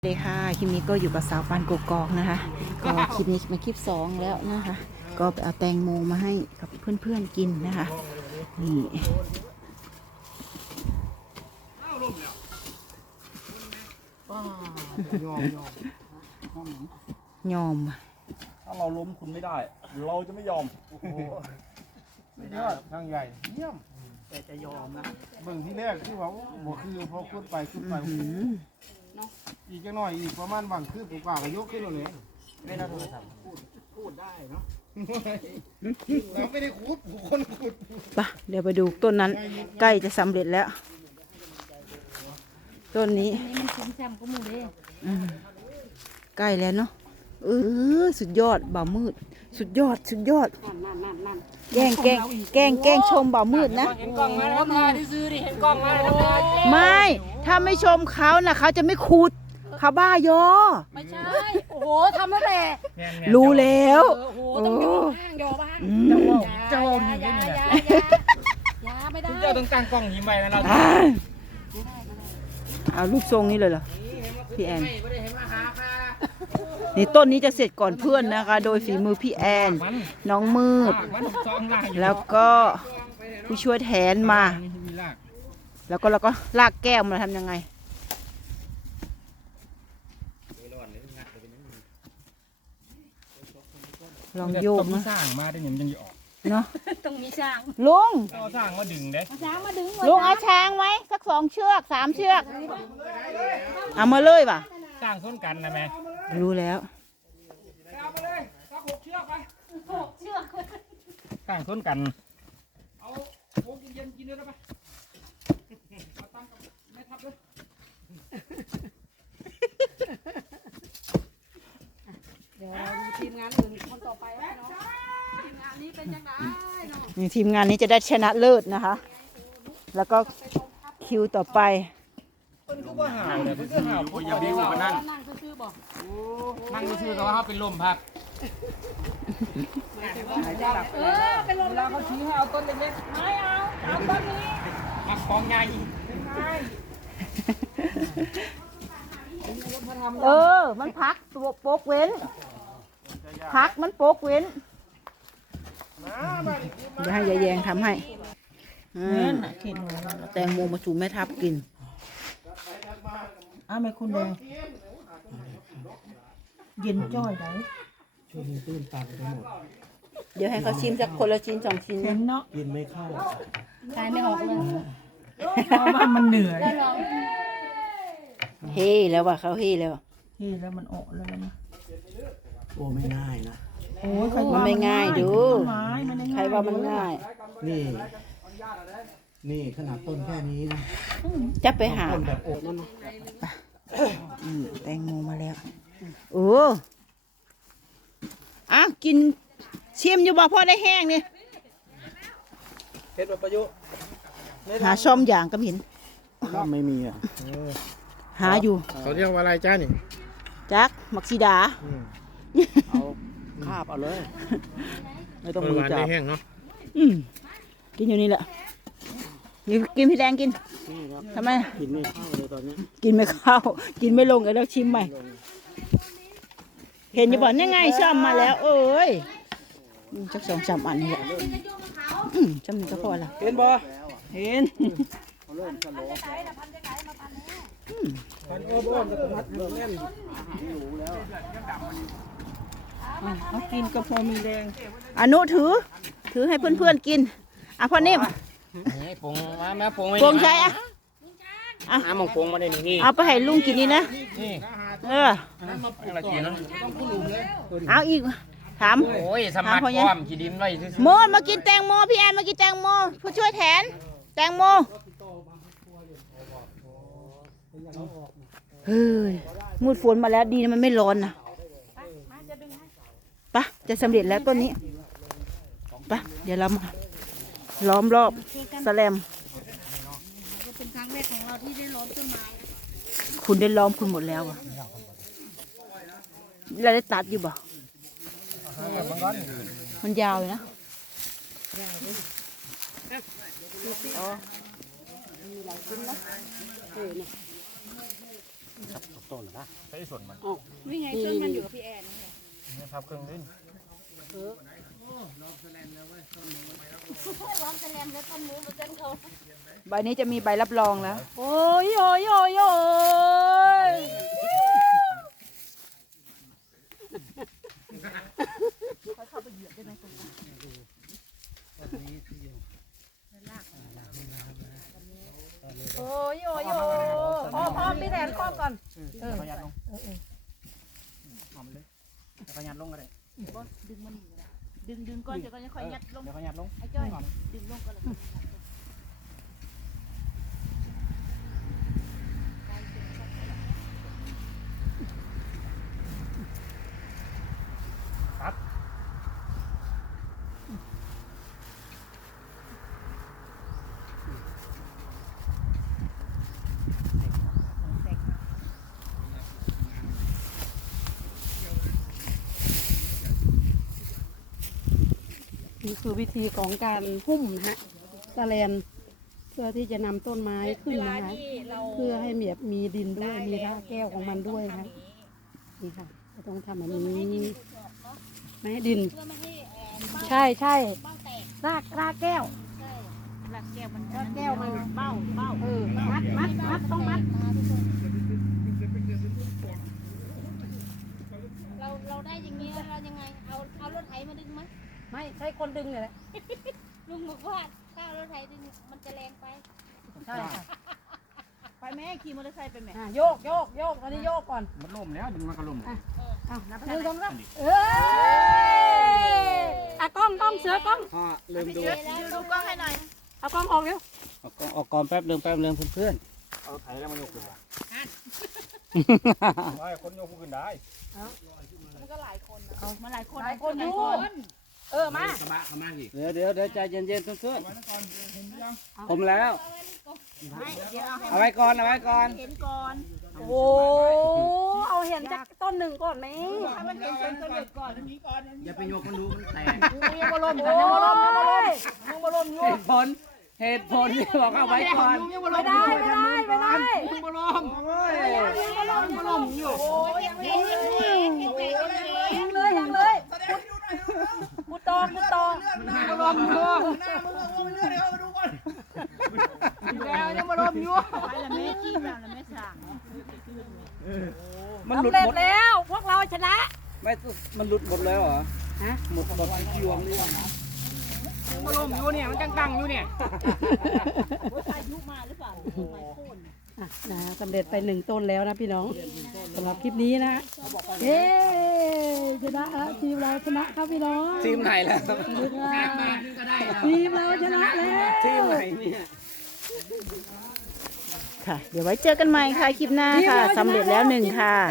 เลยค่ะคลิปนี้ก็อยู่กับสาวปานกกอกนะคะก็คลิปนี้มาคลิป2แล้วนะคะก็ไปเอาแตงโมมาให้กับเพื่อนๆกินนะคะนี่ยอมถ้าเราล้มคุณไม่ได้เราจะไม่ยอมไม่ยอดทางใหญ่เยี่ยมแต่จะยอมนะเบิ่งที่แรกที่ว่าบ่คือพอขึ้นไปอีกจังหน่อยอีกประมาณบางคืบกว่าก็ยกขึ้นแล้วเลยไม่น่าโทรศัพท์พูดได้เนาะเราไม่ได้ขุดคนขุดปะเดี๋ยวไปดูต้นนั้นใกล้จะสำเร็จแล้วต้นนี้มันชุ่มฉ่ำก็มูเลยใกล้แล้วเนาะสุดยอดบ่าวมืดสุดยอดแกล้งชมบ่าวมืดนะเห็นกล้องมาแล้วมาที่ซื้อดิเห็นกล้องมาแล้วมาไม่ถ้าไม่ชมเขานะเขาจะไม่ขุดเขาบ้ายอไม่ใช่โอ้โหทำแล้วแหละรู้แล้วโอ้โหต้องยอบ้างยอบ้างจะวงอย่างนี้ยาไม่ได้เจ้าต้องตั้งกล้องยิ้มไปนะเราเอารูปทรงนี้เลยเหรอพี่แอนนี่ต้นนี้จะเสร็จก่อนเพื่อนนะคะโดยฝีมือพี่แอนน้องมืดแล้วก็ผู้ช่วยแทนมาแล้วก็ลากแก้วมาทำยังไงลองโยกนะสร้างมาได้ยังออกเนาะต้องมีช้างลุงเอาช้างมาดึงเด้ช้างมาดึงลุงเอาช้างไหมสัก2 เชือก 3 เชือกเอามาเลยป่ะสร้างส้นกันนะแม่รู้แล้วเอาไปเลยสัก6 เชือกไป 6 เชือกสร้างส้นกันเอาโค้งเย็นกินด้วยนะไปมาตั้งกับแม่ทับเลยเดี๋ยวเราดูทีมงานอื่นคนต่อไปแล้วเนาะทีมงานนี้เป็นยังไงเนาะนี่ทีมงานนี้จะได้ชนะเลิศนะคะแล้วก็คิวต่อไปเพิ่นก็บ่ห่าวเลยเพิ่นก็ห่าวอย่าบิ้วมานั่งซื่อๆบ่นั่งซื่อๆก็ว่าเขาเป็นลมพักเป็นลมแล้วเขาชี้ให้เอาต้นเล็กๆไม่เอาต้นนี้ผักฟองใหญ่มันพักตัวโป๊กเว้นพักมันโป๊กเว้นเดี๋ยวให้ยายแยงทำให้แตงโมมาสู่แม่ทับกินไม่คุณแดงเย็นจ้อยไหนช่วงนี้ตื้นตันไปหมดเดี๋ยวให้เขาชิมสักคนละชิ้น2 ชิ้นเนาะกินไม่เข้าตายไม่ออกเลยเพราะว่ามันเหนื่อยเฮ้แล้วว่ะเขาเฮ้แล้วแล้วมันออกแล้วนะโอ้ไม่ง่ายนะโอ้ยมันไม่ง่ายดูใครว่ามันง่ายนี่ขนาดต้นแค่นี้นะจะไปหาต้นแบบโอบนั่นนะแตงโมมาแล้วกินชิมอยู่บ่พ่อได้แห้งนี่เฮ็ดประยุกต์หาซ่อมอย่างก็เห็นไม่มีอ่ะหาอยู่เขาเรียกว่าอะไรจ้านี่จักมักซีดาเอาคาบเอาเลยไม่ต้องมือจับแห้งเนาะกินอยู่นี่แหละกินพี่แดงกินทำไมกินไม่เข้าเลยตอนนี้กินไม่เข้ากินไม่ลงแล้วชิมใหม่เห็นอยู่บ่ยังไงซ่อมมาแล้วเอ้ยจัก2-3 อันนี่แหละจำก็พอละเห็นบ่เห็นพันอ้อมๆจะมัดแน่นเขากินก็พอมีแรงอนุถือให้เพื่อนๆกินพ่อนิ่มปงมาปงใช่มองปงมาได้นี่เอาไปให้ลุงกินนี่นะเอาอีกถามโอ้ยสมัครความขีดินไว้โมดมากินแตงโมพี่แอนมากินแตงโมผู้ช่วยแทนแตงโมเฮ้ยมืดฝนมาแล้วดีนะมันไม่ร้อนนะปะจะสำเร็จแล้วต้นนี้ปะเดี๋ยวเรามาล้อมรอบแสลมเป็นครั้งแรกของเราที่ได้ล้อมต้นไม้คุณได้ล้อมคุณหมดแล้วอ่ะเราได้ตัดอยู่บ่มันยาวเลยนะมีหลายชิ้นนะต้นนะใช้ส่วนมันนี่ไงเครื่องมันอยู่กับพี่แอนนี่นี่ครับเครื่องเล่นร้องแสลมแล้วต้นมือมาเต้นเขาใบนี้จะมีใบรับรองแล้วโอ้ยโอ้ยโอ้ยโอ้ย โอ้ยโอ้ยโอ้ยพอพี่แทนข้อก่อนขยันลงหอมเลยขยันลงก็ได้ดึงก้อนจะก็ยังค่อยยัดลงเดี๋ยวขยันลงไอ้จ้อยดึงลงก็เลยครับนี่คือวิธีของการหุ้มนะฮะสแลนเพื่อที่จะนำต้นไม้ขึ้นนะคะเพื่อให้มีดินด้วยมีรากแก้วของมันด้วยนะนี่ค่ะก็ต้องทำแบบนี้ไม่ให้ดิน ใช่ใช่รากแก้วหลักแก้วมันรากแก้วมันเบ้ามัดต้องมัดเราได้อย่างนี้แล้วเรายังไง เอารถไถมาดึงไหมไม่ใช่คนดึงเลยแหละลุงบอกว่าถ้าเอารถไถดึงมันจะแรงไปใช่ค่ะไปแม่ขี่มอเตอร์ไซค์ไปแม่โยกตอนนี้โยกก่อนมันล่มแล้วดึงมันก็ล่มอ้าวนับหนึ่งสองสามเอ้ยกล้องเสือกล้องลืมดูดูกล้องให้หน่อยเอากล้องออกเร็วออกก่อนแป๊บเรื่องเพื่อนเอาไถแล้วมันยกขึ้นได้ไม่คนยกขึ้นได้มันก็หลายคนนะมาหลายคนหลายคนอยู่มาเดี๋ยวใจเย็นๆเพื่อนๆผมแล้วไม่เดี๋ยวเอาให้เอาไว้ก่อนเห็นก่อนโอ้เอาเห็นจากต้นหนึ่งก่อนไหมให้มันเป็นต้นเด็กก่อนอย่าไปโยกมันดูมันแตกยังมาลมกันยังมาลมอยู่เหตุผลที่บอกเอาไว้ก่อนไม่ได้ยังมาลมอยู่ยังเลยพูดตองมาลมอยู่แล้วยังมาลมอยู่ไปละแม่จิ้มแล้วละแม่สั่งมันหลุดสำเร็จหมดแล้วพวกเราชนะไม่มันหลุดหมดแล้วเหรอฮะหมดยวงหรือยังมาลมอยู่เนี่ยมันตั้งอยู่เนี่ยอายุมาหรือเปล่าไม้โค่นนะสำเร็จไป1ต้นแล้วนะพี่น้องสำหรับคลิปนี้นะเย้ชนะทีมเราชนะครับพี่น้องทีมไหนแล้วทีมเราชนะแล้วทีมไหนเนี่ยค่ะ เดี๋ยวไว้เจอกันใหม่ค่ะคลิปหน้าค่ะสำเร็จแล้ว1ค่ะ